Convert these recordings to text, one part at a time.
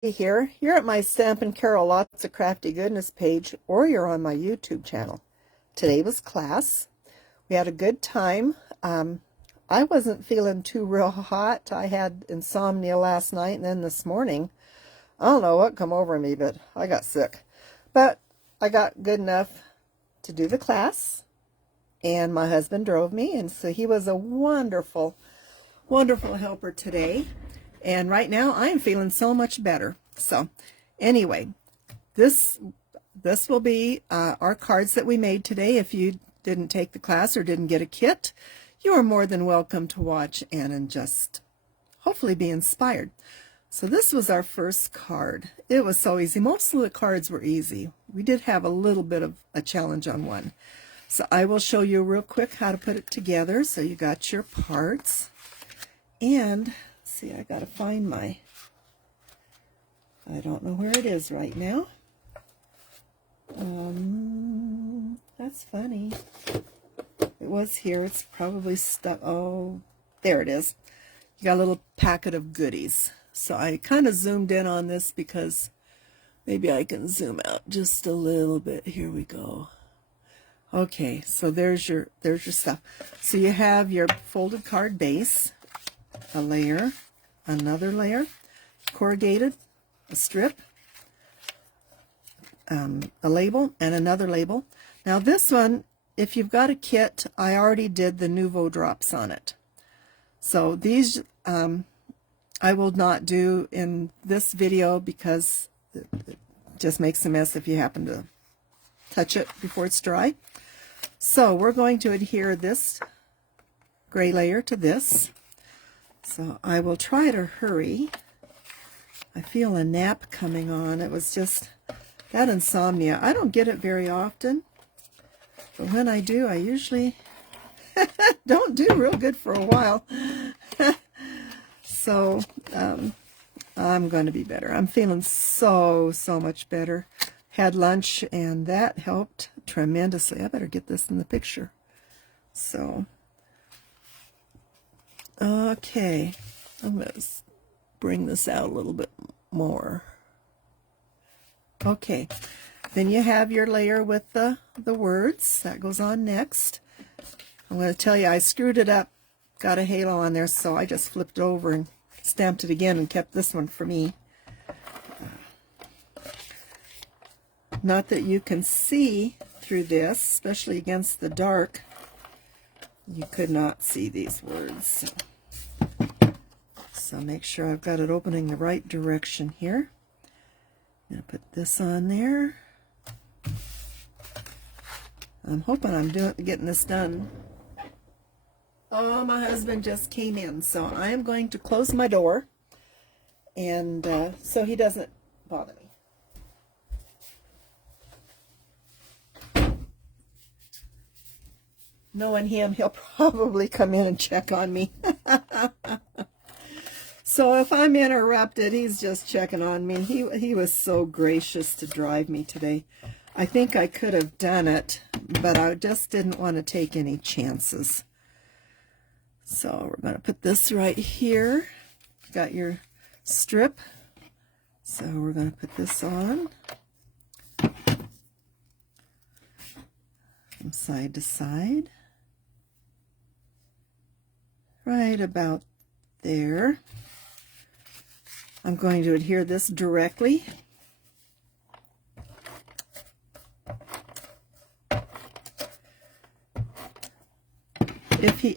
Here. You're at my Stampin' Carol Lots of Crafty Goodness page, or you're on my YouTube channel. Today was class. We had a good time. I wasn't feeling too real hot. I had insomnia last night, and then this morning, I don't know what come over me, but I got sick. But I got good enough to do the class, and my husband drove me, and so he was a wonderful, wonderful helper today. And right now I am feeling so much better. So anyway, this will be our cards that we made today. If you didn't take the class or didn't get a kit, you are more than welcome to watch and just hopefully be inspired. So this was our first card. It was so easy. Most of the cards were easy. We did have a little bit of a challenge on one. So I will show you real quick how to put it together. So you got your parts. And see, I gotta find I don't know where it is right now. That's funny. It was here. It's probably stuck. Oh, there it is. You got a little packet of goodies. So I kind of zoomed in on this because maybe I can zoom out just a little bit. Here we go. Okay, so there's your stuff. So you have your folded card base, a layer, another layer, corrugated, a strip, a label, and another label. Now this one, if you've got a kit, I already did the Nouveau drops on it. So these I will not do in this video because it just makes a mess if you happen to touch it before it's dry. So we're going to adhere this gray layer to this. So I will try to hurry. I feel a nap coming on. It was just that insomnia. I don't get it very often, but when I do, I usually don't do real good for a while. So I'm going to be better. I'm feeling so much better. Had lunch, and that helped tremendously. I better get this in the picture. So okay, I'm going to bring this out a little bit more. Okay, then you have your layer with the words. That goes on next. I'm going to tell you, I screwed it up, got a halo on there, so I just flipped it over and stamped it again and kept this one for me. Not that you can see through this, especially against the dark. You could not see these words. So make sure I've got it opening the right direction here. I'm going to put this on there. I'm hoping I'm getting this done. Oh, my husband just came in, so I am going to close my door, and so he doesn't bother me. Knowing him, he'll probably come in and check on me. So if I'm interrupted, he's just checking on me. He was so gracious to drive me today. I think I could have done it, but I just didn't want to take any chances. So we're going to put this right here. Got your strip. So we're going to put this on from side to side. Right about there. I'm going to adhere this directly.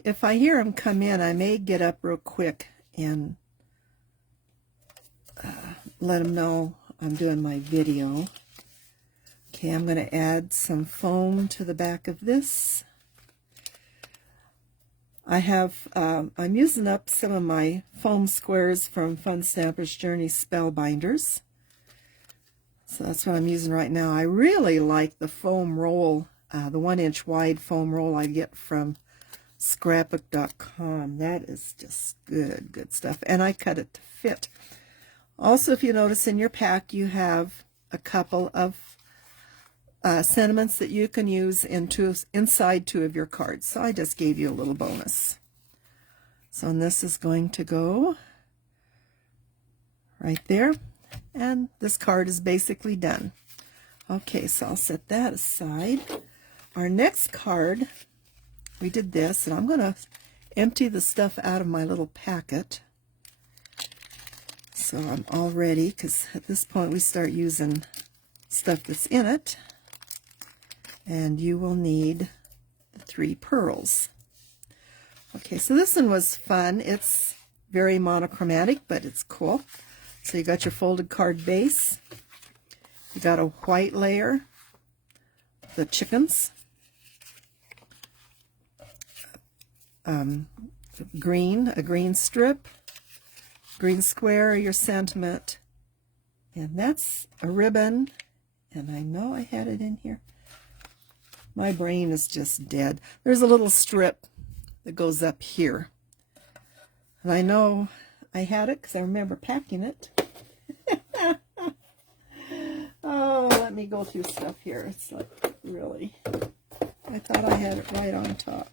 If I hear him come in, I may get up real quick and let him know I'm doing my video. Okay, I'm going to add some foam to the back of this. I'm using up some of my foam squares from Fun Stamper's Journey Spellbinders. So that's what I'm using right now. I really like the foam roll, the 1-inch wide foam roll I get from scrapbook.com. That is just good stuff. And I cut it to fit. Also, if you notice in your pack, you have a couple of sentiments that you can use inside 2 of your cards. So I just gave you a little bonus. So and this is going to go right there. And this card is basically done. Okay, so I'll set that aside. Our next card, we did this, and I'm going to empty the stuff out of my little packet. So I'm all ready, because at this point we start using stuff that's in it. And you will need the 3 pearls. Okay, so this one was fun. It's very monochromatic, but it's cool. So you got your folded card base. You got a white layer, the chickens, green, a green strip, green square, your sentiment, and that's a ribbon. And I know I had it in here. My brain is just dead. There's a little strip that goes up here. And I know I had it because I remember packing it. Oh, let me go through stuff here. It's like, really, I thought I had it right on top.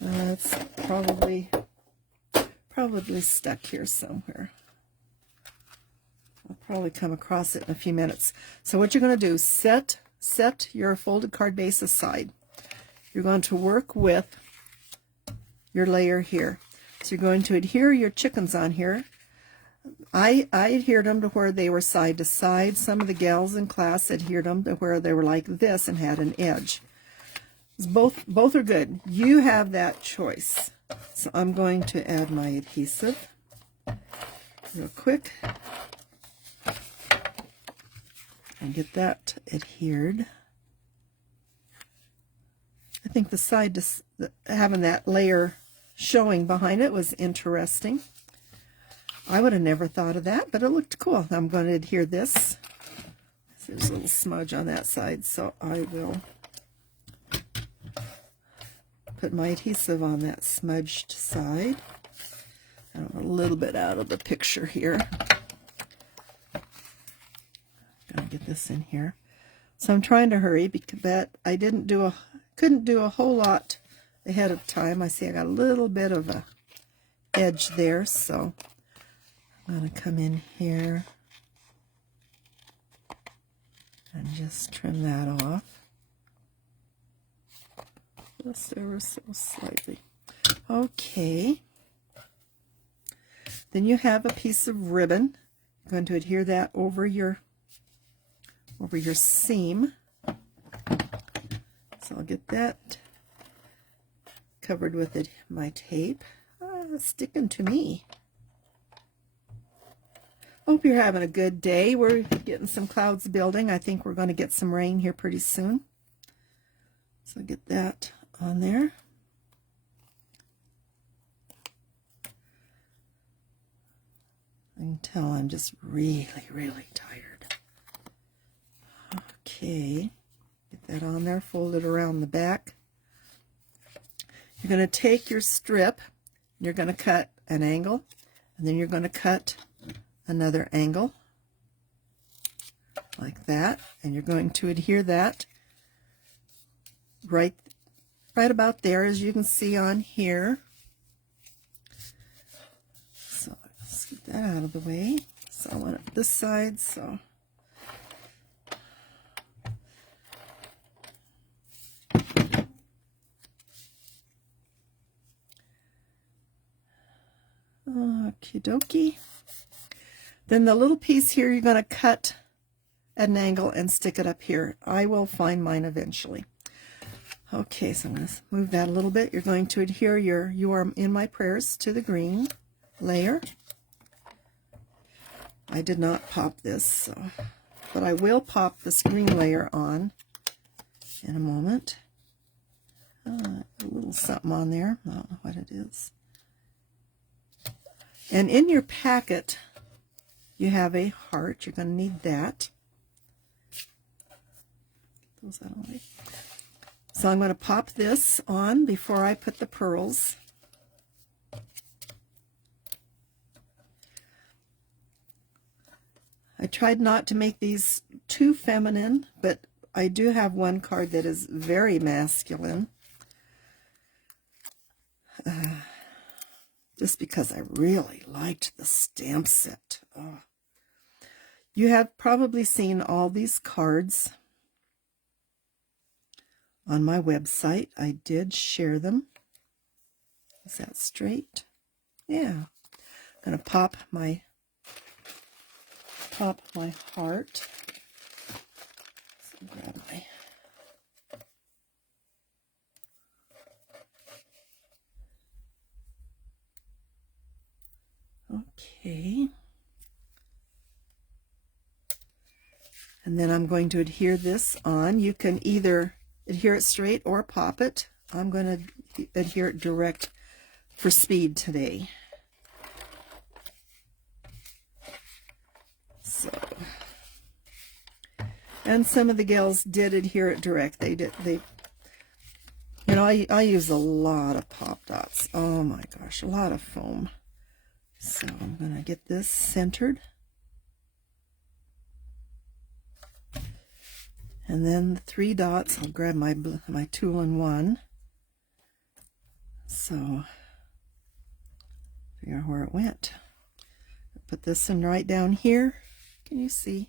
It's probably stuck here somewhere. I'll probably come across it in a few minutes. So what you're going to do, set your folded card base aside. You're going to work with your layer here. So you're going to adhere your chickens on here. I adhered them to where they were side to side. Some of the gals in class adhered them to where they were like this and had an edge. Both are good. You have that choice. So I'm going to add my adhesive real quick and get that adhered. I think the side, having that layer showing behind it was interesting. I would have never thought of that, but it looked cool. I'm going to adhere this. There's a little smudge on that side, so I will put my adhesive on that smudged side. I'm a little bit out of the picture here. Gotta get this in here. So I'm trying to hurry because I couldn't do a whole lot ahead of time. I see I got a little bit of a edge there, so I'm going to come in here and just trim that off. Just ever so slightly. Okay. Then you have a piece of ribbon. You're going to adhere that over your seam. So I'll get that covered with my tape. It's sticking to me. Hope you're having a good day. We're getting some clouds building. I think we're going to get some rain here pretty soon. So get that on there. I can tell I'm just really, really tired. Okay, get that on there, fold it around the back. You're going to take your strip, you're going to cut an angle, and then you're going to cut another angle like that, and you're going to adhere that right about there, as you can see on here. So let's get that out of the way. So I want it this side, so okie dokie. Then the little piece here, you're going to cut at an angle and stick it up here. I will find mine eventually. Okay, so I'm going to move that a little bit. You're going to adhere your "You Are in My Prayers" to the green layer. I did not pop this, but I will pop this green layer on in a moment. A little something on there. I don't know what it is. And in your packet, you have a heart. You're going to need that. Those out of the way. So I'm going to pop this on before I put the pearls. I tried not to make these too feminine, but I do have one card that is very masculine. just because I really liked the stamp set. Oh. You have probably seen all these cards on my website. I did share them. Is that straight? Yeah. I'm going to pop my heart. So grab my okay. And then I'm going to adhere this on. You can either adhere it straight or pop it. I'm going to adhere it direct for speed today. So, and some of the gals did adhere it direct. They did. They, you know, I use a lot of pop dots. Oh my gosh, a lot of foam. So I'm going to get this centered. And then the 3 dots, I'll grab my tool-in-one. So, figure out where it went. Put this one right down here. Can you see?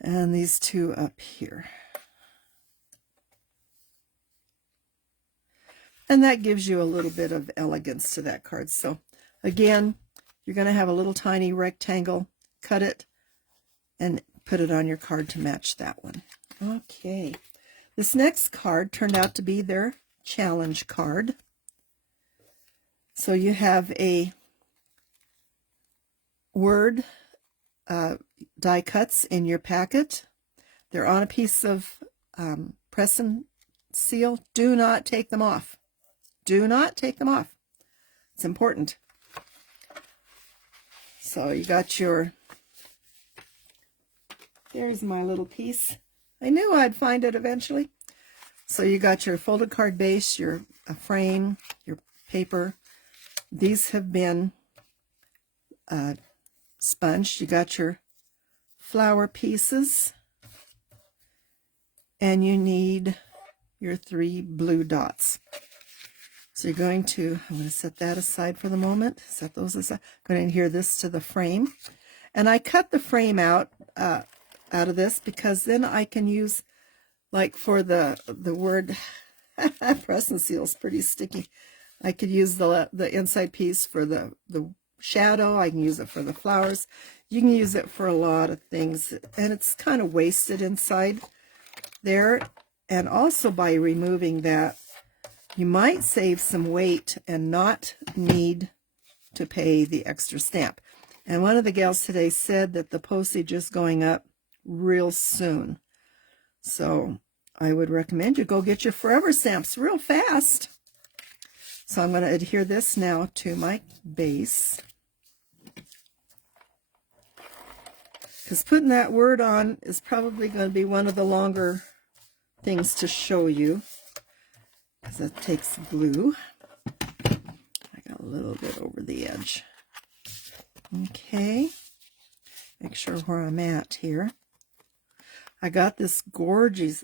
And these 2 up here. And that gives you a little bit of elegance to that card. So, again, you're going to have a little tiny rectangle. Cut it and put it on your card to match that one. Okay. This next card turned out to be their challenge card. So you have a word die cuts in your packet. They're on a piece of press and seal. Do not take them off. Do not take them off. It's important. So you got your, there's my little piece. I knew I'd find it eventually. So you got your folded card base, your frame, your paper. These have been sponged. You got your flower pieces. And you need your 3 blue dots. So you're going to, I'm going to set that aside for the moment. Set those aside. I'm going to adhere this to the frame. And I cut the frame out of this because then I can use, like for the word, press and seal is pretty sticky. I could use the inside piece for the shadow. I can use it for the flowers. You can use it for a lot of things. And it's kind of wasted inside there. And also by removing that, you might save some weight and not need to pay the extra stamp. And one of the gals today said that the postage is going up real soon. So I would recommend you go get your forever stamps real fast. So I'm going to adhere this now to my base. Because putting that word on is probably going to be one of the longer things to show you. Because it takes glue. I got a little bit over the edge. Okay. Make sure where I'm at here. I got these gorgeous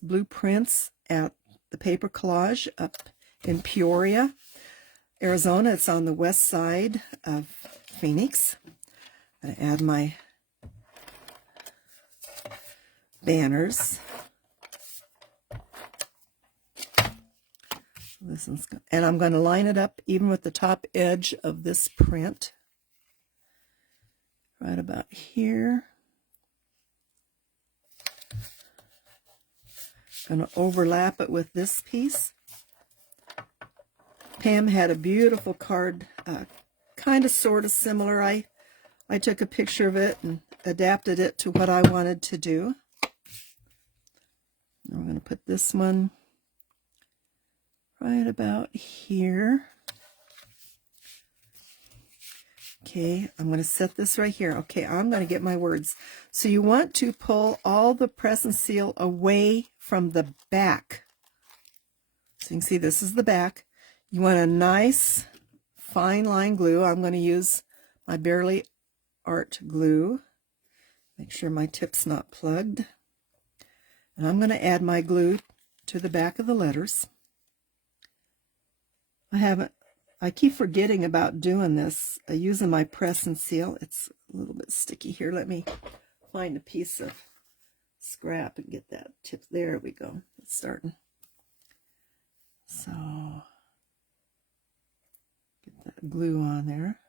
blueprints at the Paper Collage up in Peoria, Arizona. It's on the west side of Phoenix. I'm going to add my banners. This one's good. And I'm going to line it up even with the top edge of this print. Right about here. Going to overlap it with this piece. Pam had a beautiful card, kind of sort of similar. I took a picture of it and adapted it to what I wanted to do. Now we're going to put this one right about here. Okay, I'm going to set this right here. Okay, I'm going to get my words. So you want to pull all the press and seal away from the back. So you can see this is the back. You want a nice fine line glue. I'm going to use my Barely Art glue. Make sure my tip's not plugged. And I'm going to add my glue to the back of the letters. I haven't I keep forgetting about doing this, using my press and seal. It's a little bit sticky here. Let me find a piece of scrap and get that tip. There we go. It's starting. So, get that glue on there.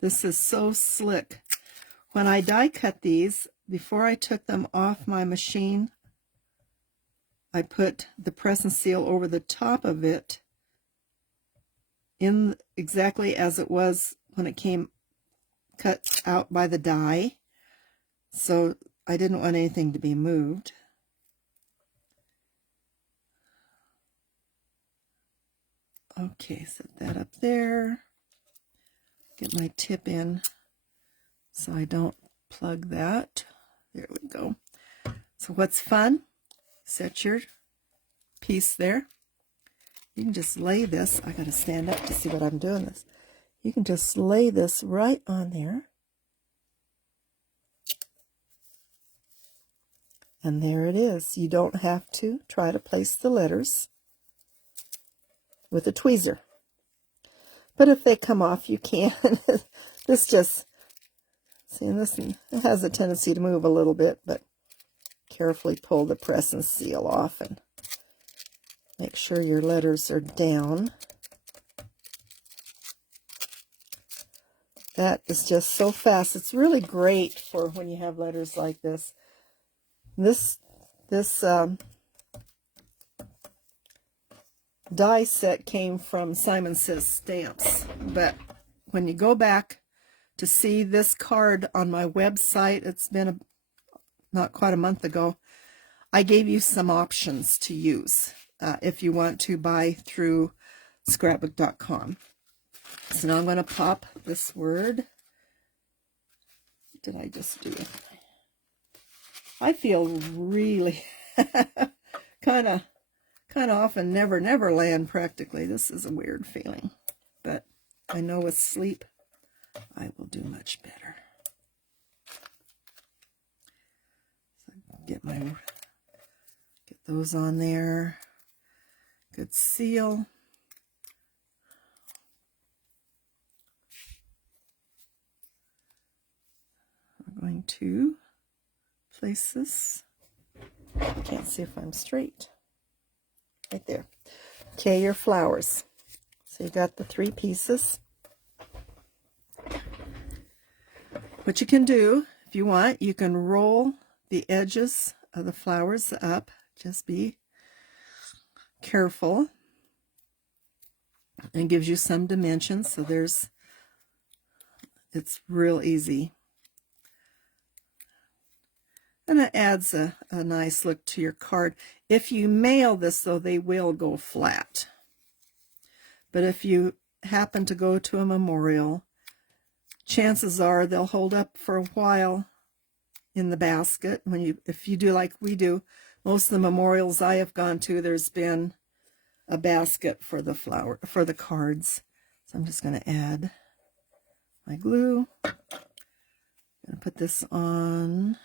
This is so slick. When I die cut these, before I took them off my machine, I put the press and seal over the top of it in exactly as it was when it came cut out by the die. So I didn't want anything to be moved. Okay, set that up there. Get my tip in so I don't plug that. There we go. So what's fun? Set your piece there. You can just lay this. I got to stand up to see what I'm doing this. You can just lay this right on there. And there it is. You don't have to try to place the letters with a tweezer. But if they come off, you can. This just, see, this it has a tendency to move a little bit, but carefully pull the press and seal off and make sure your letters are down. That is just so fast. It's really great for when you have letters like this. This die set came from Simon Says Stamps, but when you go back to see this card on my website, it's been not quite a month ago, I gave you some options to use if you want to buy through scrapbook.com. So now I'm going to pop this word. What did I just do? I feel really kind of off in Never Land practically. This is a weird feeling, but I know with sleep I will do much better. So get those on there. Good seal. I'm going to place this. I can't see if I'm straight. Right there. Okay, your flowers. So you got the 3 pieces. What you can do, if you want, you can roll the edges of the flowers up. Just be careful. And it gives you some dimensions. So it's real easy. And it adds a nice look to your card. If you mail this, though, they will go flat. But if you happen to go to a memorial, chances are they'll hold up for a while in the basket. If you do like we do, most of the memorials I have gone to, there's been a basket for the cards. So I'm just going to add my glue. I'm going to put this on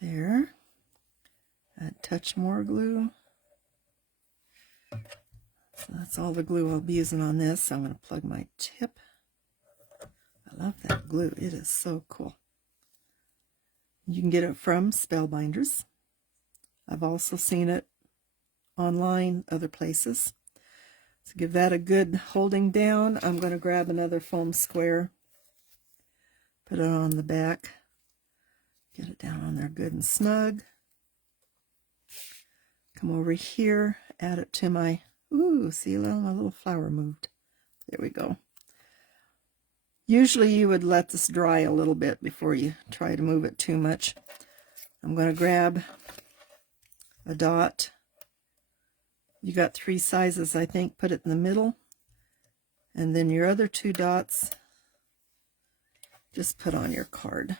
there. Add a touch more glue. So that's all the glue I'll be using on this. So I'm going to plug my tip. I love that glue. It is so cool. You can get it from Spellbinders. I've also seen it online, other places. So give that a good holding down. I'm going to grab another foam square, put it on the back, get it down on there good and snug. Come over here, add it to my, see, my little flower moved. There we go. Usually you would let this dry a little bit before you try to move it too much. I'm going to grab a dot. You got 3 sizes, I think. Put it in the middle. And then your other 2 dots, just put on your card.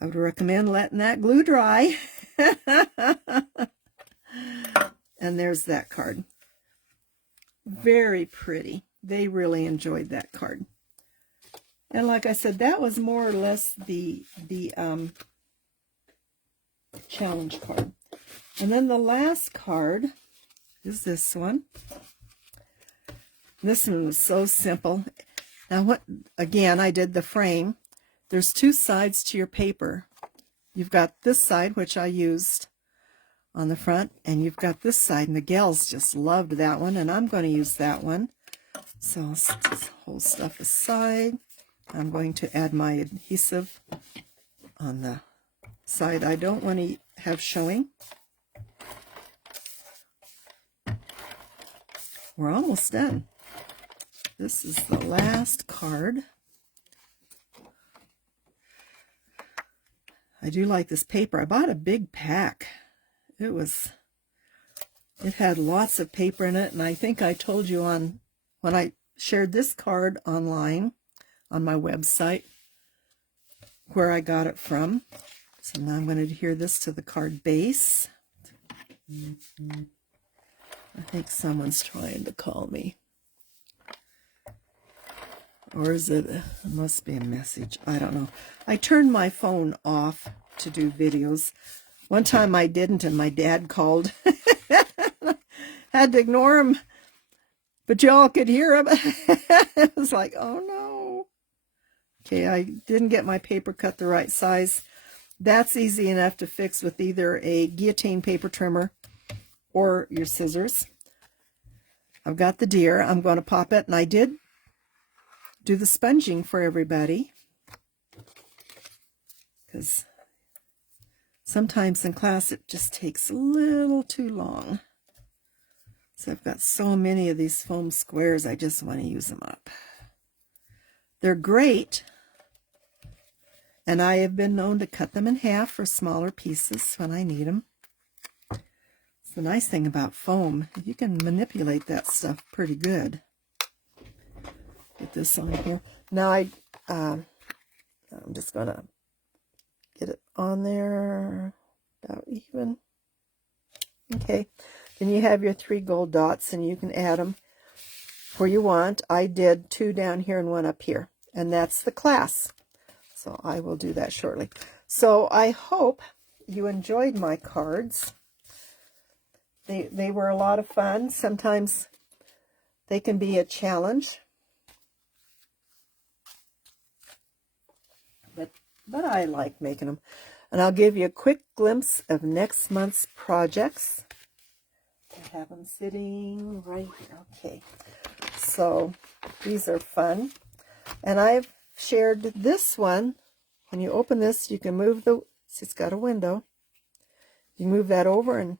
I would recommend letting that glue dry. And there's that card. Very pretty. They really enjoyed that card. And like I said, that was more or less the challenge card. And then the last card is this one. This one was so simple. Now, what again, I did the frame. There's two sides to your paper. You've got this side, which I used on the front, and you've got this side, and the gals just loved that one, and I'm going to use that one. So I'll set this whole stuff aside. I'm going to add my adhesive on the side I don't want to have showing. We're almost done. This is the last card. I do like this paper. I bought a big pack. It had lots of paper in it, and I think I told you when I shared this card online on my website where I got it from. So now I'm going to adhere this to the card base. I think someone's trying to call me. Or is it must be a message. I don't know. I turned my phone off to do videos. One time I didn't, and my dad called. Had to ignore him. But y'all could hear him. It was like, oh no. Okay, I didn't get my paper cut the right size. That's easy enough to fix with either a guillotine paper trimmer or your scissors. I've got the deer. I'm going to pop it, and I did do the sponging for everybody, because sometimes in class it just takes a little too long. So I've got so many of these foam squares, I just want to use them up. They're great, and I have been known to cut them in half for smaller pieces when I need them. It's the nice thing about foam, you can manipulate that stuff pretty good. Get this on here. Now I'm just going to get it on there about even. Okay. Then you have your 3 gold dots, and you can add them where you want. I did 2 down here and 1 up here, and that's the class. So I will do that shortly. So I hope you enjoyed my cards. They were a lot of fun. Sometimes they can be a challenge. But I like making them. And I'll give you a quick glimpse of next month's projects. I have them sitting right here. Okay. So these are fun. And I've shared this one. When you open this, you can move the, see, it's got a window. You move that over, and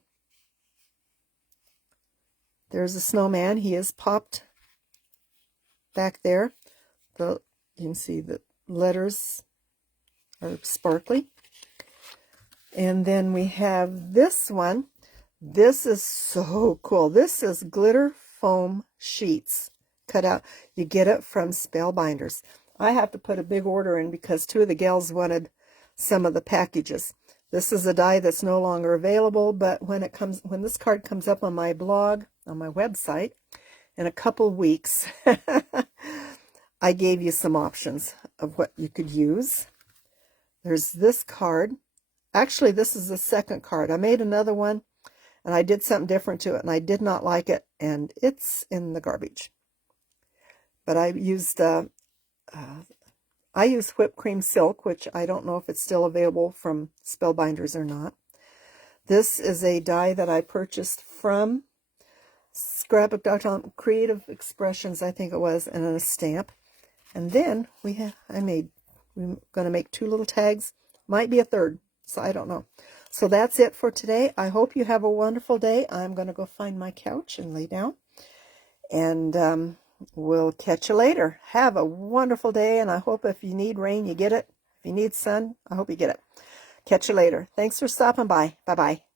there's a snowman. He is popped back there. You can see the letters are sparkly. And then we have this one. This is so cool. This is glitter foam sheets cut out. You get it from Spellbinders. I have to put a big order in because 2 of the gals wanted some of the packages. This is a die that's no longer available, but when this card comes up on my blog, on my website, in a couple weeks, I gave you some options of what you could use. There's this card. Actually, this is the second card. I made another one, and I did something different to it, and I did not like it, and it's in the garbage. But I used whipped cream silk, which I don't know if it's still available from Spellbinders or not. This is a die that I purchased from Scrapbook.com, Creative Expressions, I think it was, and a stamp. And then we're going to make 2 little tags. Might be a third, so I don't know. So that's it for today. I hope you have a wonderful day. I'm going to go find my couch and lay down. And we'll catch you later. Have a wonderful day, and I hope if you need rain, you get it. If you need sun, I hope you get it. Catch you later. Thanks for stopping by. Bye-bye.